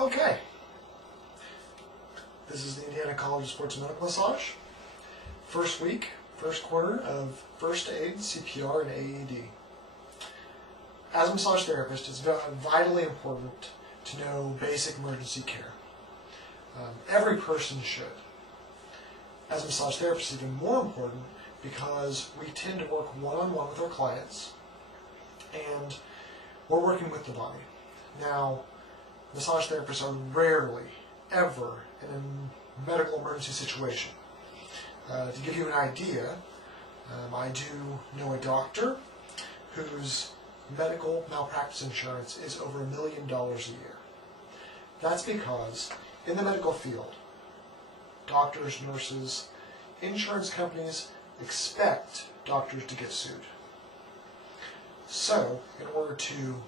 Okay. This is the Indiana College of Sports and Medical Massage. First week, first quarter of first aid, CPR, and AED. As a massage therapist, it's vitally important to know basic emergency care. Every person should. As a massage therapist, it's even more important because we tend to work one-on-one with our clients, and we're working with the body. Now, massage therapists are rarely, ever in a medical emergency situation. To give you an idea, I do know a doctor whose medical malpractice insurance is over $1 million a year. That's because in the medical field, doctors, nurses, insurance companies expect doctors to get sued. So, in order to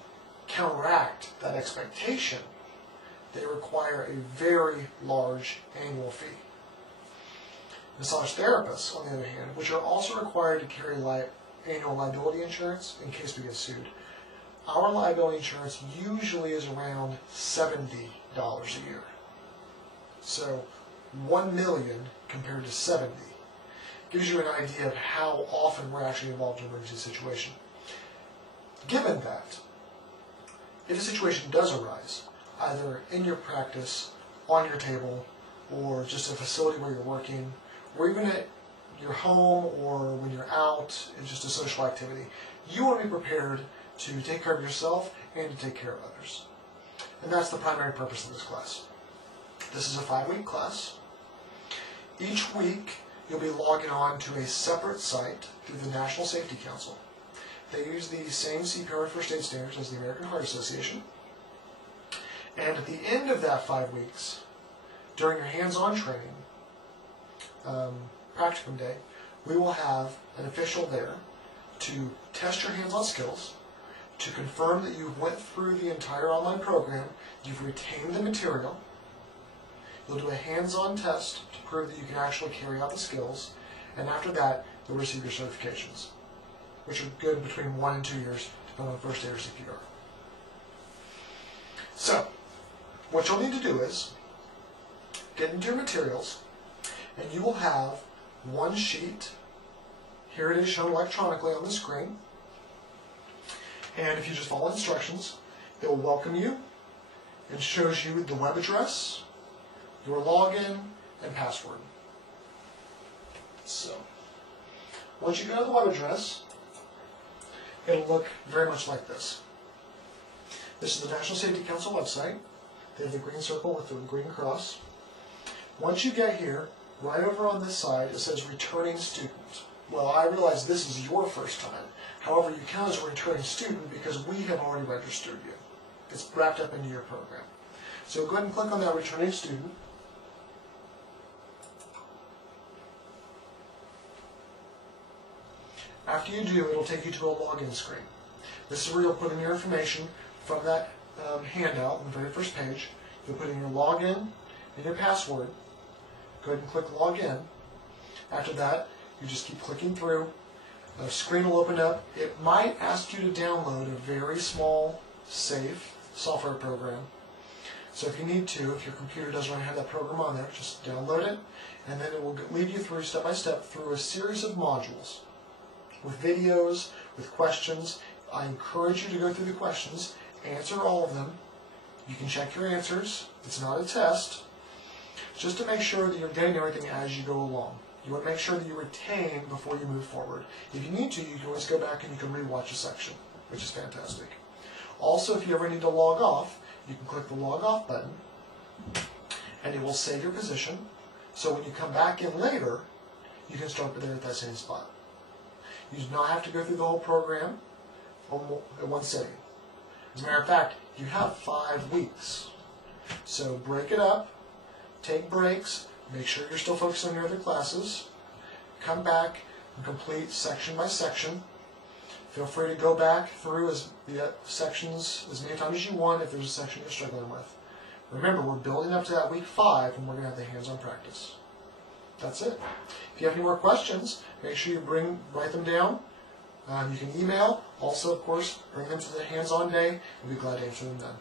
counteract that expectation, they require a very large annual fee. Massage therapists, on the other hand, which are also required to carry annual liability insurance in case we get sued, our liability insurance usually is around $70 a year. So, $1 million compared to $70 gives you an idea of how often we're actually involved in an emergency situation. Given that, if a situation does arise, either in your practice, on your table, or just a facility where you're working, or even at your home or when you're out in just a social activity, you want to be prepared to take care of yourself and to take care of others. And that's the primary purpose of this class. This is a 5-week class. Each week, you'll be logging on to a separate site through the National Safety Council. They use the same CPR first aid standards as the American Heart Association. And at the end of that 5 weeks, during your hands-on training, practicum day, we will have an official there to test your hands-on skills, to confirm that you went through the entire online program, you've retained the material. You'll do a hands-on test to prove that you can actually carry out the skills, and after that, you'll receive your certifications, which are good between 1 and 2 years, depending on first aid or CPR. So, what you'll need to do is get into your materials, and you will have one sheet. Here it is shown electronically on the screen. And if you just follow instructions, it will welcome you and shows you the web address, your login, and password. So, once you go to the web address, it'll look very much like this. This is the National Safety Council website. They have the green circle with the green cross. Once you get here, right over on this side, it says returning student. Well, I realize this is your first time. However, you count as a returning student because we have already registered you. It's wrapped up into your program. So go ahead and click on that returning student. After you do, it'll take you to a login screen. This is where you'll put in your information from that handout on the very first page. You'll put in your login and your password. Go ahead and click Login. After that, you just keep clicking through. A screen will open up. It might ask you to download a very small, safe software program. So if you need to, if your computer doesn't have that program on there, just download it, and then it will lead you through step by step through a series of modules with videos, with questions. I encourage you to go through the questions, answer all of them. You can check your answers. It's not a test. Just to make sure that you're getting everything as you go along. You want to make sure that you retain before you move forward. If you need to, you can always go back and you can rewatch a section, which is fantastic. Also, if you ever need to log off, you can click the log off button, and it will save your position. So when you come back in later, you can start there at that same spot. You do not have to go through the whole program at one sitting. As a matter of fact, you have 5 weeks. So break it up. Take breaks, make sure you're still focused on your other classes, come back and complete section by section. Feel free to go back through the sections as many times as you want if there's a section you're struggling with. Remember, we're building up to that week 5 and we're going to have the hands-on practice. That's it. If you have any more questions, make sure you write them down. You can email. Also, of course, bring them to the hands-on day. We'll be glad to answer them then.